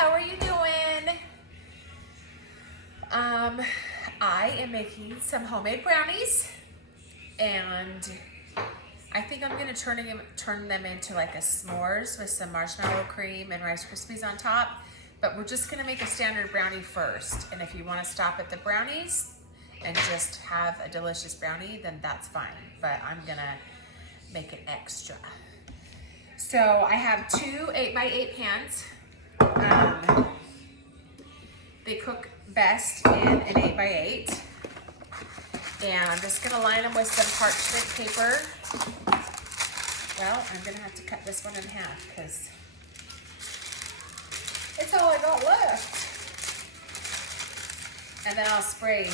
how are you doing? I am making some homemade brownies, and I think I'm gonna turn them into like a s'mores with some marshmallow cream and Rice Krispies on top. But we're just gonna make a standard brownie first. And if you wanna stop at the brownies and just have a delicious brownie, then that's fine. But I'm gonna make it extra. So I have two 8x8 pans. They cook best in an 8x8. And I'm just gonna line them with some parchment paper. Well, I'm gonna have to cut this one in half because it's all I got left. And then I'll spray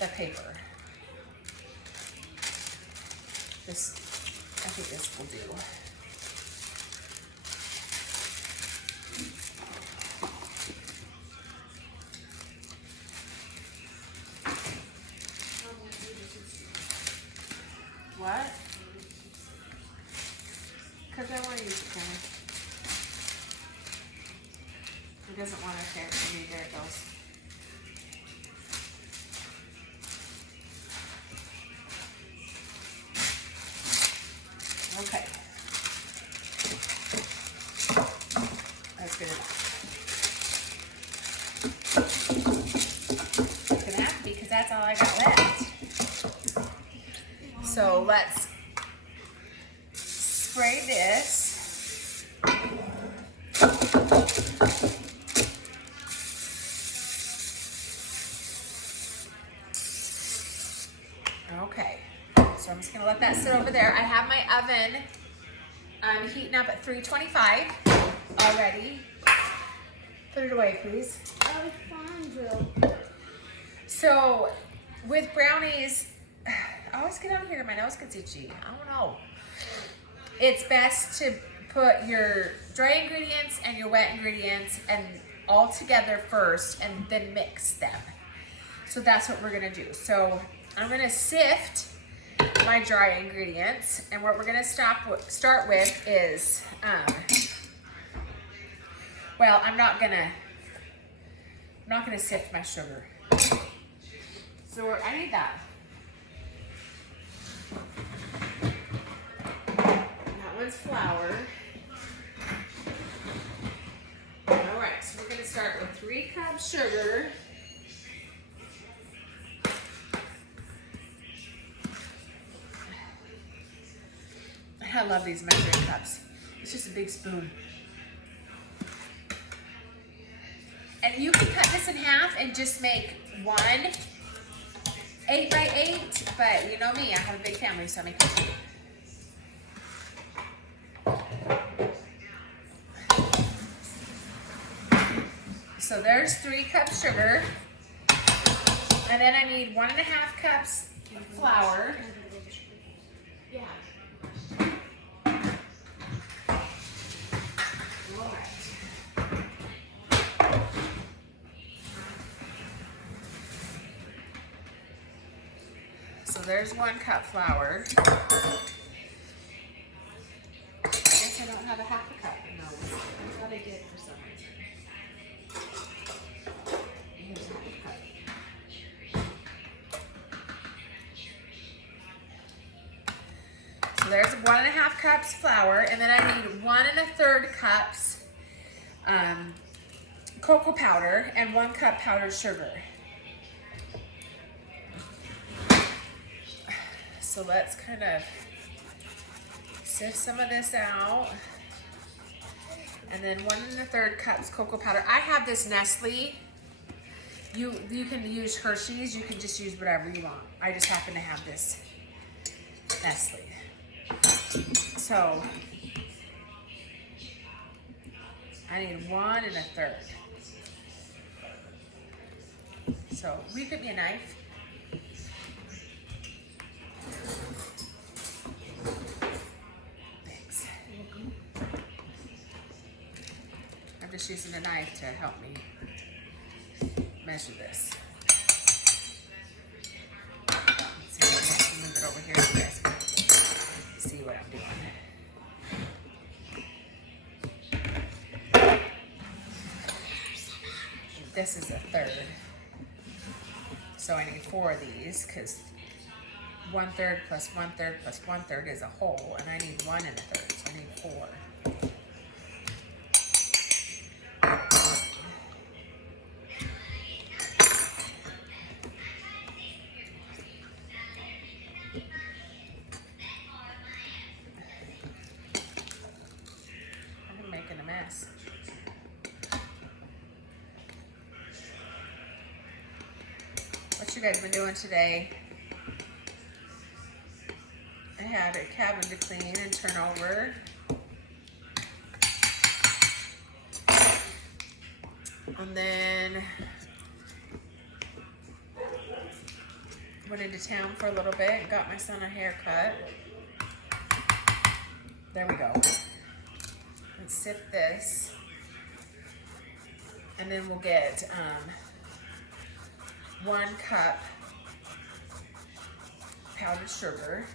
the paper. I think this will do. What? Because I want to use it kind of. It doesn't want to tear it for me. There it goes. Okay. That's good enough. Look at that, because that's all I got left. So let's spray this. Okay, so I'm just gonna let that sit over there. I have my oven heating up at 325 already. Put it away, please. So with brownies, I always get out here, my nose gets itchy. I don't know. It's best to put your dry ingredients and your wet ingredients and all together first and then mix them. So that's what we're gonna do. So I'm gonna sift my dry ingredients, and what we're gonna start with is, well, I'm not gonna sift my sugar. So I need that. That one's flour. All right, so we're gonna start with 3 cups sugar. I love these measuring cups. It's just a big spoon. And you can cut this in half and just make one 8x8, but you know me, I have a big family, so I make 2. So there's 3 cups sugar. And then I need 1.5 cups flour. Yeah. So there's 1 cup flour. I guess I don't have a 1/2 cup. No, I thought I did for some reason. Here's 1/2 cup. So there's 1.5 cups flour, and then I need 1 1/3 cups cocoa powder and 1 cup powdered sugar. So let's kind of sift some of this out. And then 1 1/3 cups cocoa powder. I have this Nestle. You can use Hershey's. You can just use whatever you want. I just happen to have this Nestle. So I need 1 1/3. So will you give me a knife? Thanks. I'm just using a knife to help me measure this. Let's see, let's move it over here so you guys can see what I'm doing. this is a third. So I need 4 of these because 1/3 plus 1/3 plus 1/3 is a whole, and I need 1 1/3, so I need 4. I'm making a mess. What you guys been doing today? I had a cabin to clean and turn over. And then went into town for a little bit and got my son a haircut. There we go. Let's sift this. And then we'll get 1 cup powdered sugar.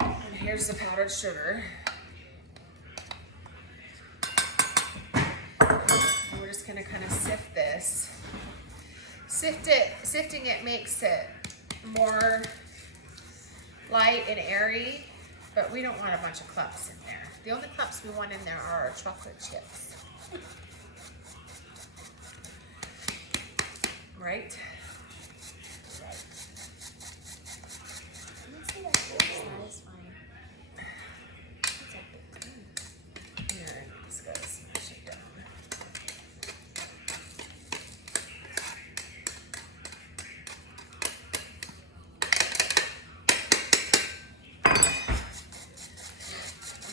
And here's the powdered sugar. And we're just gonna kind of sift this. Sifting it makes it more light and airy, but we don't want a bunch of clumps in there. The only clumps we want in there are our chocolate chips. Right? Right. Here, just gotta smash it down.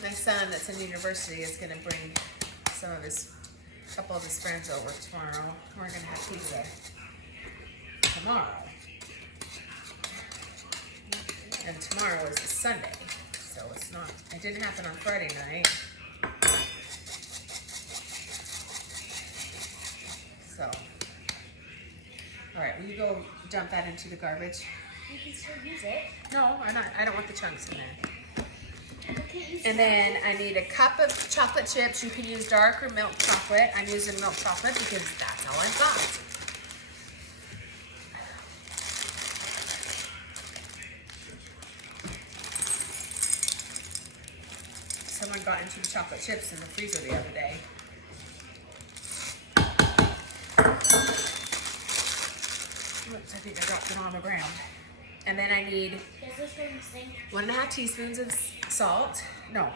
My son that's in university is going to bring a couple of his friends over tomorrow. We're going to have pizza tomorrow. And tomorrow is a Sunday, so it didn't happen on Friday night. So, all right, will you go dump that into the garbage? You can still use it. No, I don't want the chunks in there. And then I need a cup of chocolate chips. You can use dark or milk chocolate. I'm using milk chocolate because that's all I've got. Someone got into the chocolate chips in the freezer the other day. Oops, I think I dropped it on the ground. And then I need 1.5 teaspoons of salt. No.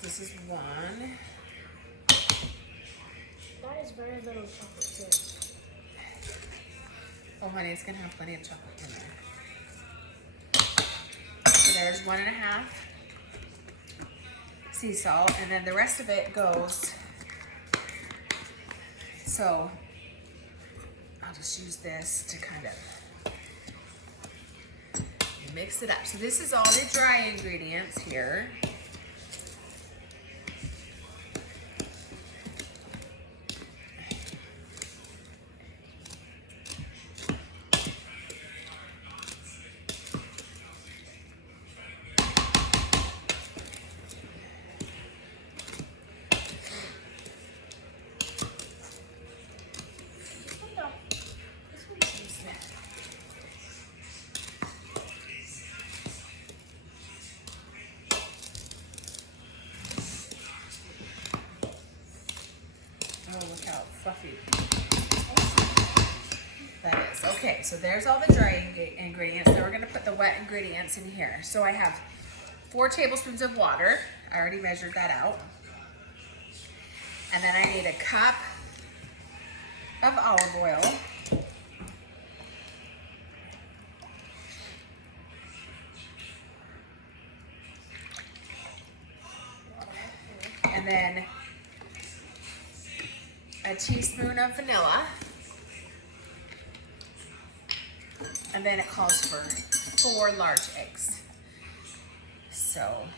This is 1. That is very little chocolate chips. Oh, honey, it's gonna have plenty of chocolate in there. So there's 1.5 sea salt, and then the rest of it goes. So I'll just use this to kind of mix it up. So this is all the dry ingredients here. Oh, look how fluffy that is. Okay, so there's all the dry ingredients. Now we're going to put the wet ingredients in here. So I have 4 tablespoons of water. I already measured that out. And then I need a cup of olive oil. And then a teaspoon of vanilla. And then it calls for 4 large eggs. So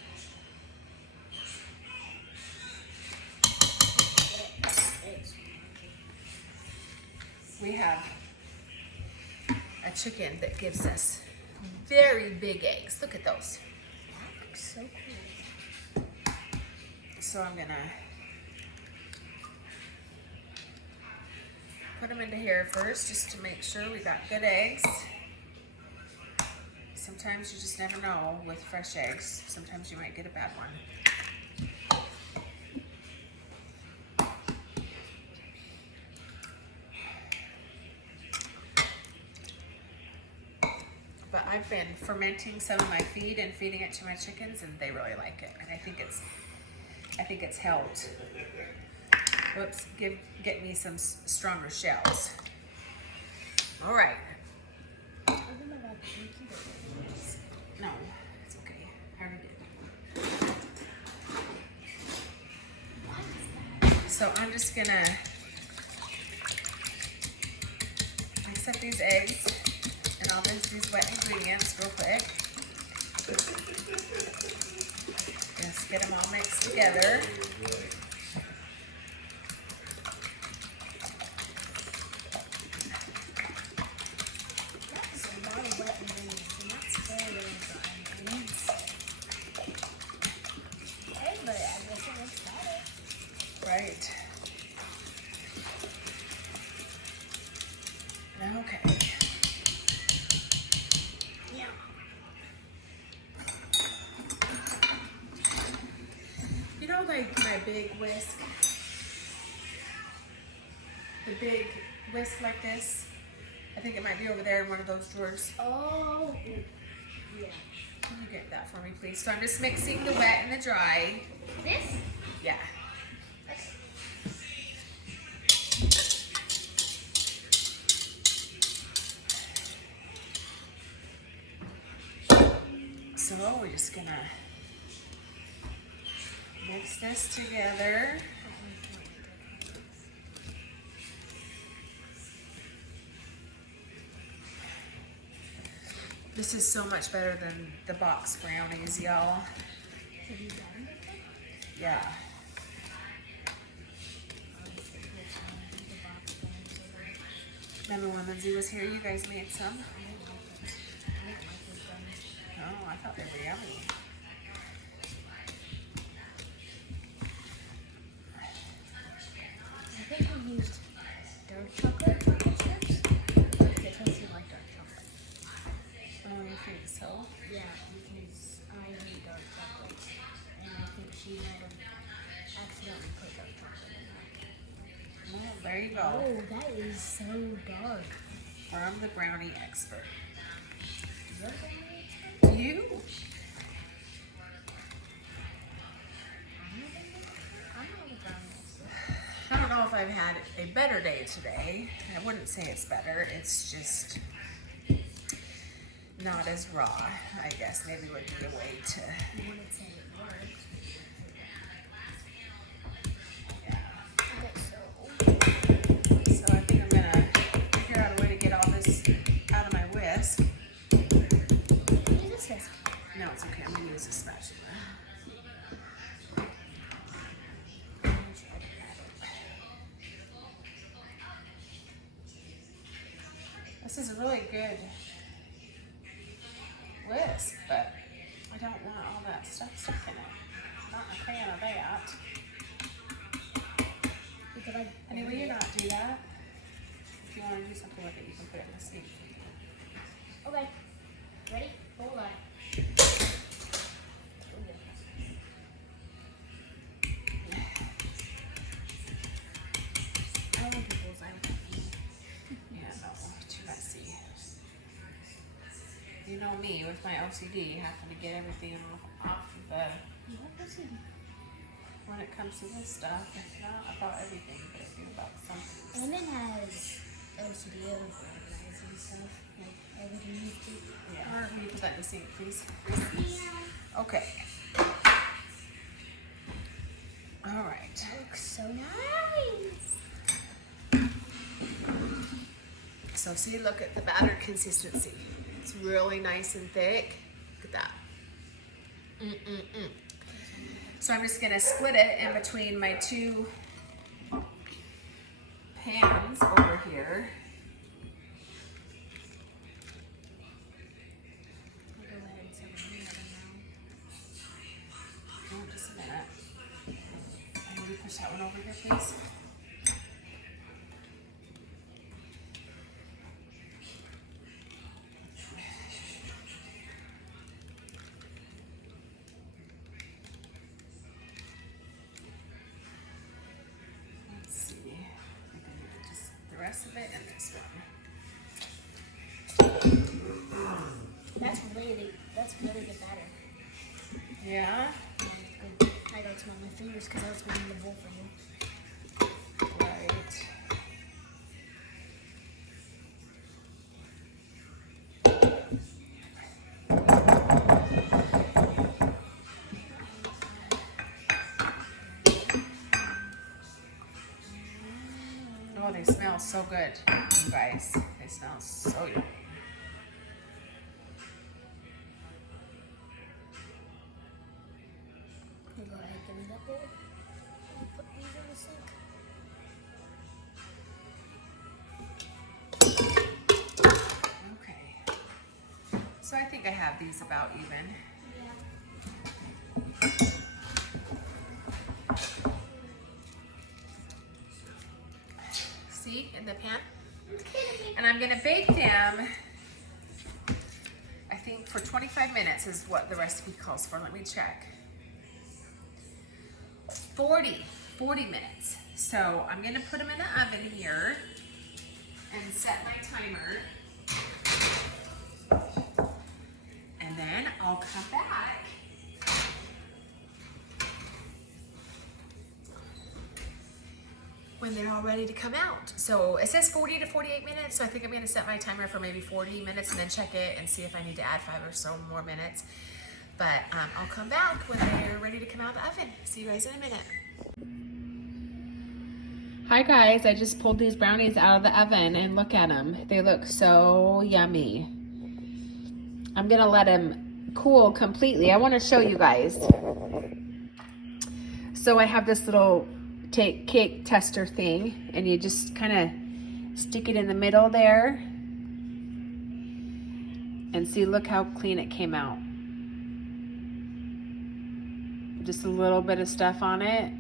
We have a chicken that gives us very big eggs. Look at those. That looks so cool. So I'm gonna put them into here first just to make sure we got good eggs. Sometimes you just never know with fresh eggs. Sometimes you might get a bad one. But I've been fermenting some of my feed and feeding it to my chickens, and they really like it. And I think it's helped. Whoops, get me some stronger shells. All right. No, it's okay. I already did. So I'm just gonna mix up these eggs and all these wet ingredients real quick. Just get them all mixed together. That's a lot of wet ingredients, and that's very dry ingredients. Hey, but I guess it looks better. Right. Okay. Yeah. You know, like my big whisk? The big whisk like this? I think it might be over there in one of those drawers. Oh, yeah. Can you get that for me, please? So I'm just mixing the wet and the dry. This? Yeah. So we're just gonna mix this together. This is so much better than the box brownies, y'all. Have you done it? Yeah. Remember when Lindsay was here, you guys made some? Oh, I thought they were yummy. I think we used dark chocolate for the chips. It tasted like dark chocolate. Oh, you think so? Yeah, because I hate dark chocolate. And I think she might have accidentally put dark chocolate in there. Well, there you go. Oh, that is so dark. From the brownie expert. Is that what You? I'm not a brownie expert. I don't know if I've had a better day today. I wouldn't say it's better. It's just not as raw, I guess. Maybe would be a way to. You wouldn't say it worked. Yeah. Okay, So I think I'm gonna figure out a way to get all this out of my whisk. use this whisk. No, it's okay. I'm gonna use a spatula. This is a really good whisk, but I don't want all that stuff stuck in it. Not a fan of that. Because I Anyway, you not do that. If you want to do something with it, you can put it in the sink. Okay. Ready? Hold on. I want people's Yeah, no, too messy. You know me with my OCD, having to get everything off of the. When it comes to this stuff, it's not about everything, but it's about something. Emin has OCD of organizing stuff, like everything needs to. Yeah. Can you put that in the sink, please? Yeah. Okay. All right. That looks so nice. So see, look at the batter consistency. It's really nice and thick. Look at that. So I'm just gonna split it in between my two pans over here. That's really good batter. Yeah? That is good. I gotta smell my fingers because I was holding the bowl for you. Right. Oh, they smell so good, you guys. They smell so yummy. You go ahead and give me that bowl. And put these in the sink. Okay. So I think I have these about even. Yeah. See, in the pan? And I'm gonna bake them, I think for 25 minutes is what the recipe calls for. Let me check. 40 minutes. So I'm gonna put them in the oven here and set my timer. And then I'll come back when they're all ready to come out. So it says 40 to 48 minutes, so I think I'm gonna set my timer for maybe 40 minutes and then check it and see if I need to add 5 or so more minutes. But I'll come back when they're ready to come out of the oven. See you guys in a minute. Hi guys, I just pulled these brownies out of the oven and look at them. They look so yummy. I'm gonna let them cool completely. I wanna show you guys. So I have this little cake tester thing, and you just kind of stick it in the middle there. And see, look how clean it came out. Just a little bit of stuff on it.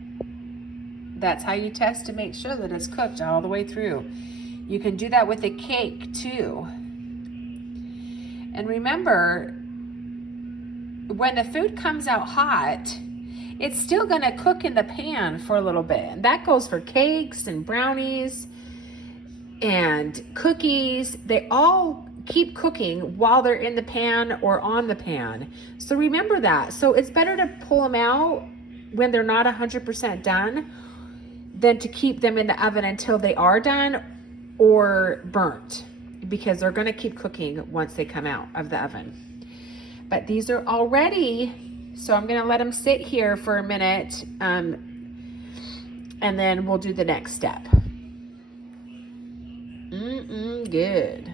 That's how you test to make sure that it's cooked all the way through. You can do that with a cake too. And remember, when the food comes out hot, it's still gonna cook in the pan for a little bit. And that goes for cakes and brownies and cookies. They all keep cooking while they're in the pan or on the pan. So remember that. So it's better to pull them out when they're not 100% done than to keep them in the oven until they are done or burnt, because they're gonna keep cooking once they come out of the oven. But these are all ready, so I'm gonna let them sit here for a minute, and then we'll do the next step. Good.